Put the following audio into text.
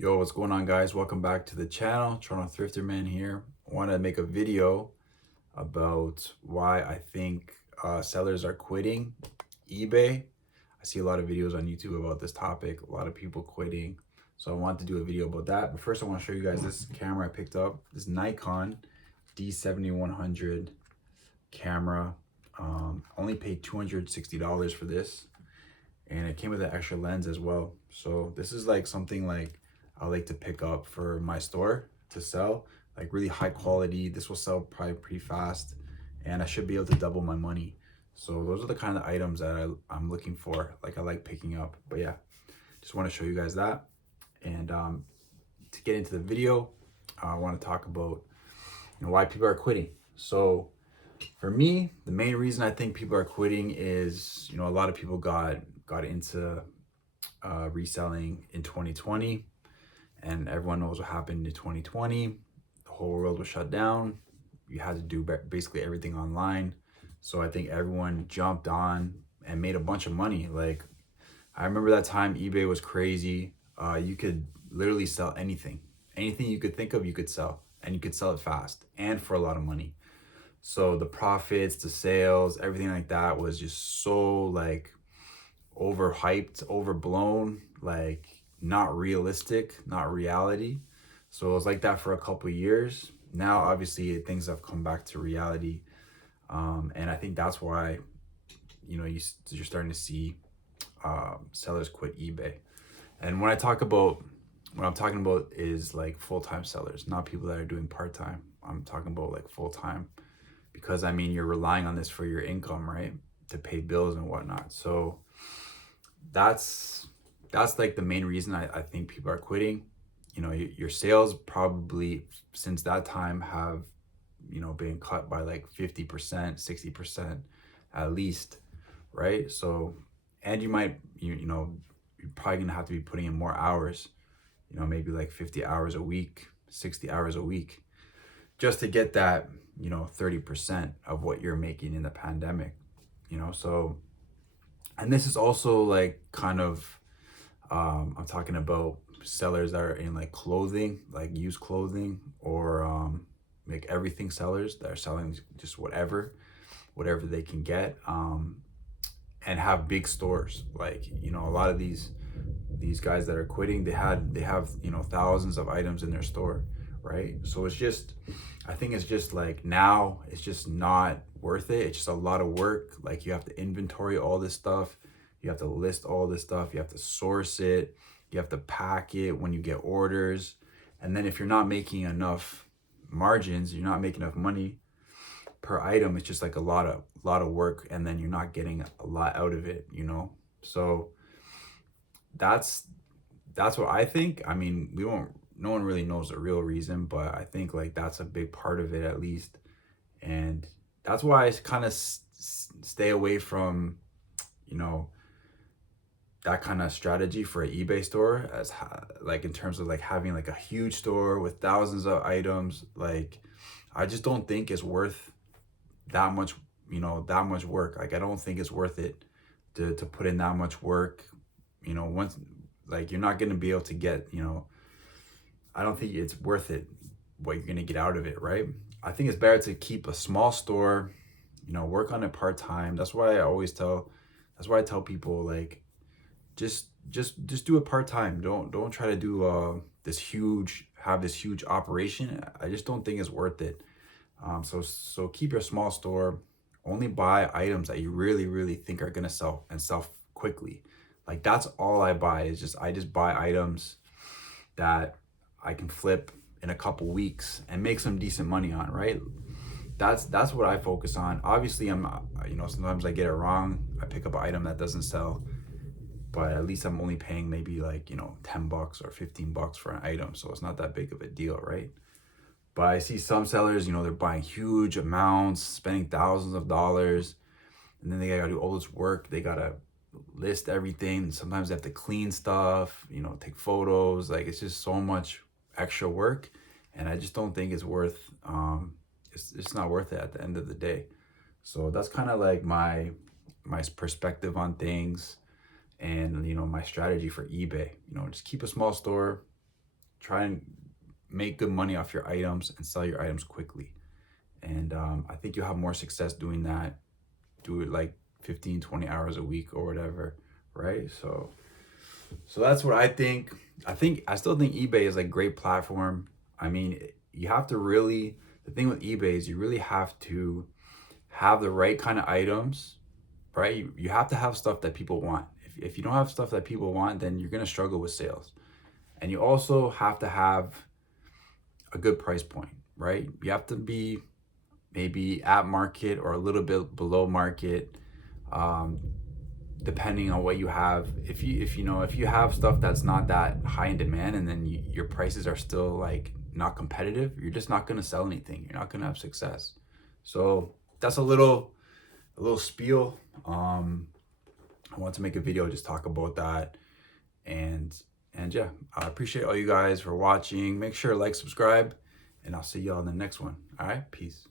Yo, what's going on, guys? Welcome back to the channel. Toronto Thrifter Man here. I want to make a video about why I think sellers are quitting eBay. I see a lot of videos on YouTube about this topic, a lot of people quitting. So I wanted to do a video about that. But first I want to show you guys this camera I picked up, this Nikon D7100 camera. Only paid $260 for this, and it came with an extra lens as well. So this is like something like I like to pick up for my store to sell, like really high quality. This will sell probably pretty fast, and I should be able to double my money. So those are the kind of items that I'm looking for, like I like picking up. But yeah, just want to show you guys that. And to get into the video, I want to talk about why people are quitting. So for me, the main reason I think people are quitting is, a lot of people got into reselling in 2020, and everyone knows what happened in 2020. The whole world was shut down. You had to do basically everything online. So I think everyone jumped on and made a bunch of money. Like, I remember that time eBay was crazy. You could literally sell anything. Anything you could think of, you could sell. And you could sell it fast and for a lot of money. So the profits, the sales, everything like that was just so like overhyped, overblown, like not realistic, not reality. So it was like that for a couple of years. Now, obviously, things have come back to reality. And I think that's why, you're starting to see sellers quit eBay. And what I'm talking about is like full-time sellers, not people that are doing part-time. I'm talking about like full-time, because I mean, you're relying on this for your income, right? To pay bills and whatnot. So that's like the main reason I think people are quitting. Your sales probably since that time have, been cut by like 50%, 60% at least, right? So, and you might, you're probably gonna have to be putting in more hours, maybe like 50 hours a week, 60 hours a week, just to get that, 30% of what you're making in the pandemic, so, and this is also like kind of, I'm talking about sellers that are in like clothing, like used clothing, or like everything sellers that are selling just whatever they can get, and have big stores. Like, a lot of these guys that are quitting, they have, thousands of items in their store, right? So it's just, I think it's just like now it's just not worth it. It's just a lot of work. Like, you have to inventory all this stuff. You have to list all this stuff. You have to source it. You have to pack it when you get orders. And then if you're not making enough margins, you're not making enough money per item, it's just like a lot of work, and then you're not getting a lot out of it, So that's what I think. I mean, no one really knows the real reason, but I think like that's a big part of it, at least. And that's why I kind of stay away from, that kind of strategy for an eBay store, as like in terms of like having like a huge store with thousands of items. Like, I just don't think it's worth that much, that much work. Like, I don't think it's worth it to put in that much work, once, like, you're not going to be able to get, I don't think it's worth it, what you're going to get out of it, right? I think it's better to keep a small store, work on it part-time. That's why I tell people, like, just do it part-time. Don't try to do this huge operation. I just don't think it's worth it. So keep your small store. Only buy items that you really think are gonna sell, and sell quickly. Like, that's all I buy. I just buy items that I can flip in a couple weeks and make some decent money on, right? That's what I focus on. Obviously, sometimes I get it wrong. I pick up an item that doesn't sell, but at least I'm only paying maybe like, $10 or $15 for an item. So it's not that big of a deal, right? But I see some sellers, they're buying huge amounts, spending thousands of dollars, and then they gotta do all this work. They gotta list everything. Sometimes they have to clean stuff, take photos. Like, it's just so much extra work, and I just don't think it's worth, it's not worth it at the end of the day. So that's kind of like my perspective on things, and my strategy for eBay. Just keep a small store, try and make good money off your items and sell your items quickly. And I think you'll have more success doing that. Do it like 15, 20 hours a week or whatever, right? So that's what I think. I still think eBay is like a great platform. I mean, you have to really, the thing with eBay is you really have to have the right kind of items, right? You have to have stuff that people want. If you don't have stuff that people want, then you're going to struggle with sales. And you also have to have a good price point, right? You have to be maybe at market or a little bit below market, depending on what you have. If you have stuff that's not that high in demand, and then your prices are still like not competitive, you're just not going to sell anything. You're not going to have success. So that's a little spiel. I want to make a video just talk about that, and yeah, I appreciate all you guys for watching. Make sure to like, subscribe, and I'll see y'all in the next one. All right, peace.